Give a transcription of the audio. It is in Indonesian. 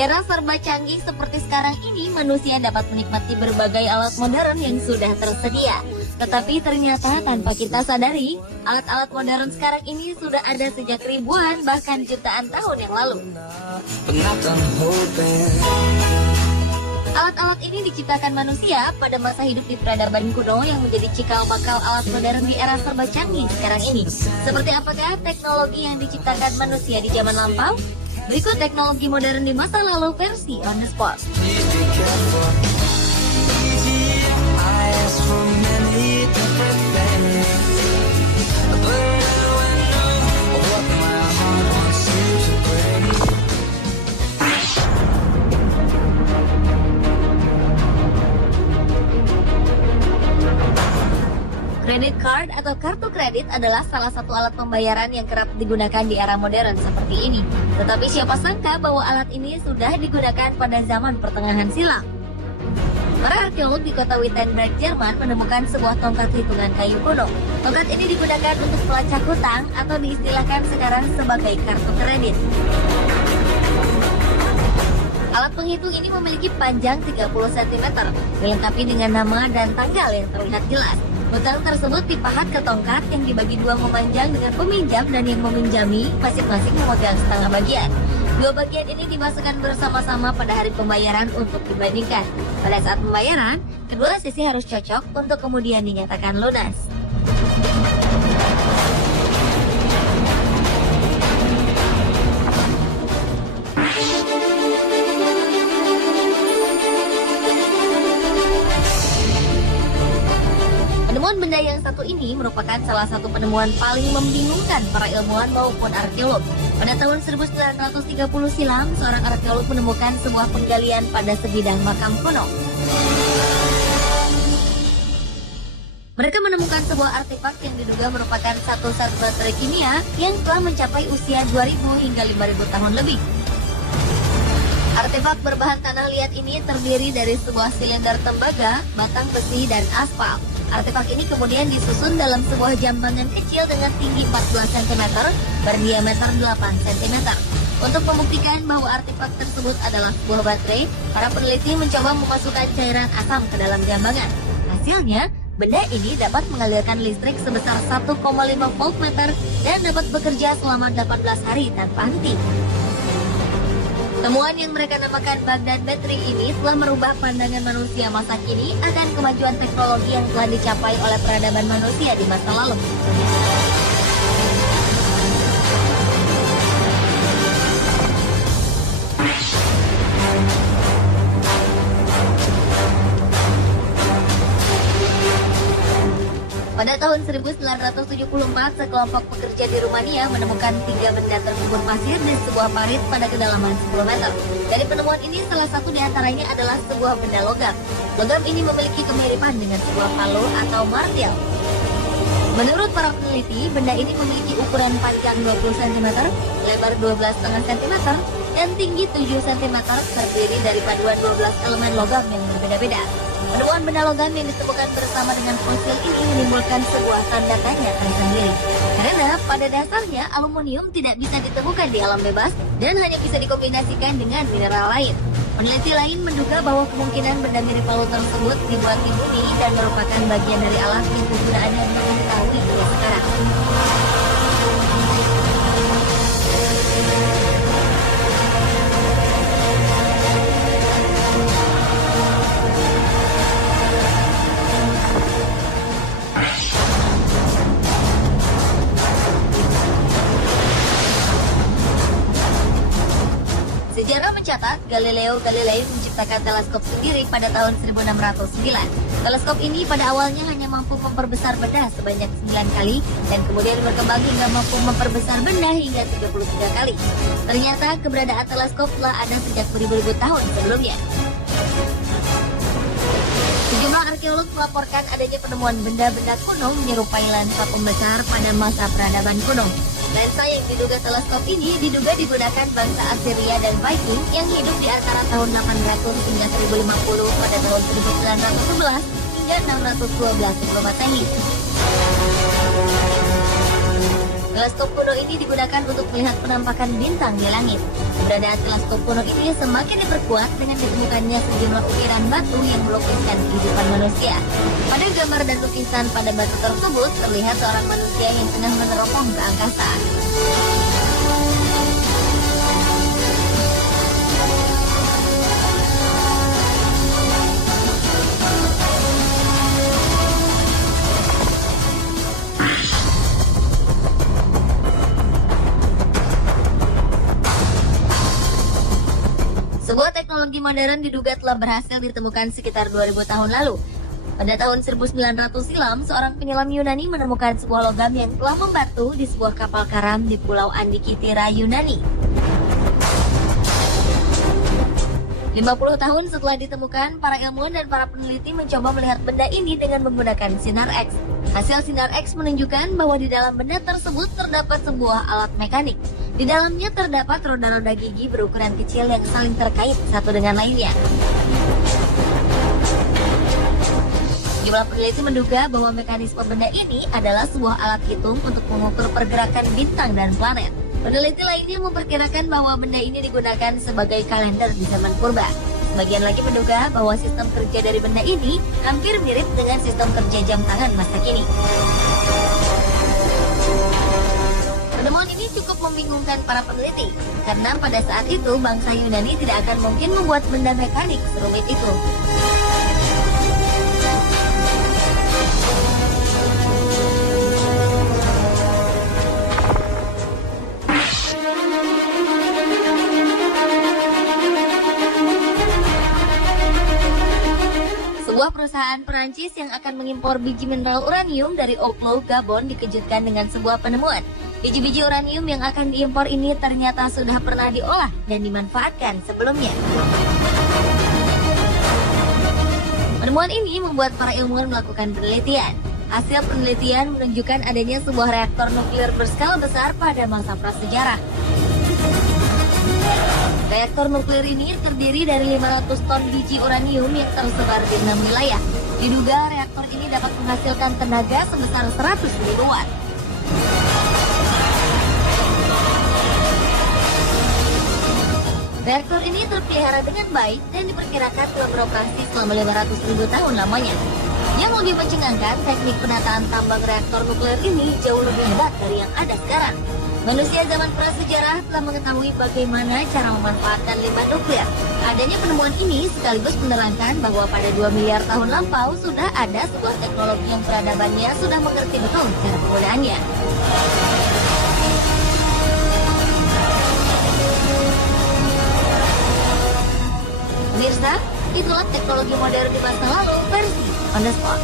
era serba canggih seperti sekarang ini, manusia dapat menikmati berbagai alat modern yang sudah tersedia. Tetapi ternyata tanpa kita sadari, alat-alat modern sekarang ini sudah ada sejak ribuan bahkan jutaan tahun yang lalu. Alat-alat ini diciptakan manusia pada masa hidup di peradaban kuno yang menjadi cikal bakal alat modern di era serba canggih sekarang ini. Seperti apakah teknologi yang diciptakan manusia di zaman lampau? Berikut teknologi modern di masa lalu versi on the spot. Credit card atau kartu kredit adalah salah satu alat pembayaran yang kerap digunakan di era modern seperti ini. Tetapi siapa sangka bahwa alat ini sudah digunakan pada zaman pertengahan silam. Para arkeolog di kota Wittenberg, Jerman menemukan sebuah tongkat hitungan kayu kuno. Tongkat ini digunakan untuk pelacak hutang atau diistilahkan sekarang sebagai kartu kredit. Alat penghitung ini memiliki panjang 30 cm, dilengkapi dengan nama dan tanggal yang terlihat jelas. Hutang tersebut dipahat ke tongkat yang dibagi dua memanjang dengan peminjam dan yang meminjami masing-masing memegang setengah bagian. Dua bagian ini dimasukkan bersama-sama pada hari pembayaran untuk dibandingkan. Pada saat pembayaran, kedua sisi harus cocok untuk kemudian dinyatakan lunas. Penemuan benda yang satu ini merupakan salah satu penemuan paling membingungkan para ilmuwan maupun arkeolog. Pada tahun 1930 silam, seorang arkeolog menemukan sebuah penggalian pada sebidang makam kuno. Mereka menemukan sebuah artefak yang diduga merupakan satu zat baterai kimia yang telah mencapai usia 2000 hingga 5000 tahun lebih. Artefak berbahan tanah liat ini terdiri dari sebuah silinder tembaga, batang besi, dan aspal. Artefak ini kemudian disusun dalam sebuah jambangan kecil dengan tinggi 14 cm, berdiameter 8 cm. Untuk membuktikan bahwa artefak tersebut adalah sebuah baterai, para peneliti mencoba memasukkan cairan asam ke dalam jambangan. Hasilnya, benda ini dapat mengalirkan listrik sebesar 1,5 voltmeter dan dapat bekerja selama 18 hari tanpa henti. Temuan yang mereka namakan Baghdad Battery ini telah merubah pandangan manusia masa kini akan kemajuan teknologi yang telah dicapai oleh peradaban manusia di masa lalu. Pada tahun 1974, sekelompok pekerja di Rumania menemukan 3 benda terkubur pasir di sebuah parit pada kedalaman 10 meter. Dari penemuan ini, salah satu di antaranya adalah sebuah benda logam. Logam ini memiliki kemiripan dengan sebuah palu atau martil. Menurut para peneliti, benda ini memiliki ukuran panjang 20 cm, lebar 12,5 cm, dan tinggi 7 cm, terdiri dari paduan 12 elemen logam yang berbeda-beda. Penemuan benda logam yang ditemukan bersama dengan fosil ini menimbulkan sebuah tanda tanya tersendiri. Karena pada dasarnya aluminium tidak bisa ditemukan di alam bebas dan hanya bisa dikombinasikan dengan mineral lain. Peneliti lain menduga bahwa kemungkinan benda mirip palu tersebut dibuat di bumi dan merupakan bagian dari alat yang kegunaannya belum diketahui hingga sekarang. Sejarah mencatat Galileo Galilei menciptakan teleskop sendiri pada tahun 1609. Teleskop ini pada awalnya hanya mampu memperbesar benda sebanyak 9 kali dan kemudian berkembang hingga mampu memperbesar benda hingga 33 kali. Ternyata keberadaan teleskop telah ada sejak beribu-ribu tahun sebelumnya. Sejumlah arkeolog melaporkan adanya penemuan benda-benda kuno menyerupai lensa pembesar pada masa peradaban kuno. Lensa yang diduga teleskop ini diduga digunakan bangsa Assyria dan Viking yang hidup di antara tahun 800 hingga 1050 pada tahun 1911 hingga 612 sebelum Masehi. Teleskop kuno ini digunakan untuk melihat penampakan bintang di langit. Keberadaan teleskop kuno ini semakin diperkuat dengan ditemukannya sejumlah ukiran batu yang melukiskan kehidupan manusia. Pada gambar dan lukisan pada batu tersebut terlihat seorang manusia yang tengah meneropong ke angkasa. Sebuah teknologi modern diduga telah berhasil ditemukan sekitar 2000 tahun lalu. Pada tahun 1900 silam, seorang penyelam Yunani menemukan sebuah logam yang telah membatu di sebuah kapal karam di Pulau Andikitira, Yunani. 50 tahun setelah ditemukan, para ilmuwan dan para peneliti mencoba melihat benda ini dengan menggunakan sinar X. Hasil sinar X menunjukkan bahwa di dalam benda tersebut terdapat sebuah alat mekanik. Di dalamnya terdapat roda-roda gigi berukuran kecil yang saling terkait satu dengan lainnya. Jumlah peneliti menduga bahwa mekanisme benda ini adalah sebuah alat hitung untuk mengukur pergerakan bintang dan planet. Peneliti lainnya memperkirakan bahwa benda ini digunakan sebagai kalender di zaman purba. Sebagian lagi menduga bahwa sistem kerja dari benda ini hampir mirip dengan sistem kerja jam tangan masa kini. Penemuan ini cukup membingungkan para peneliti, karena pada saat itu bangsa Yunani tidak akan mungkin membuat benda mekanik serumit itu. Sebuah perusahaan Perancis yang akan mengimpor biji mineral uranium dari Oklo, Gabon dikejutkan dengan sebuah penemuan. Biji-biji uranium yang akan diimpor ini ternyata sudah pernah diolah dan dimanfaatkan sebelumnya. Penemuan ini membuat para ilmuwan melakukan penelitian. Hasil penelitian menunjukkan adanya sebuah reaktor nuklir berskala besar pada masa prasejarah. Reaktor nuklir ini terdiri dari 500 ton biji uranium yang tersebar di 6 wilayah. Diduga reaktor ini dapat menghasilkan tenaga sebesar 100.000 watt. Reaktor ini terpelihara dengan baik dan diperkirakan telah beroperasi selama 500.000 tahun lamanya. Yang lebih mencengangkan, teknik penataan tambang reaktor nuklir ini jauh lebih hebat dari yang ada sekarang. Manusia zaman prasejarah telah mengetahui bagaimana cara memanfaatkan limbah nuklir. Adanya penemuan ini sekaligus menerangkan bahwa pada 2 miliar tahun lampau sudah ada sebuah teknologi yang peradabannya sudah mengerti betul cara penggunaannya. Pemirsa, itulah teknologi modern di masa lalu versi On The Spot.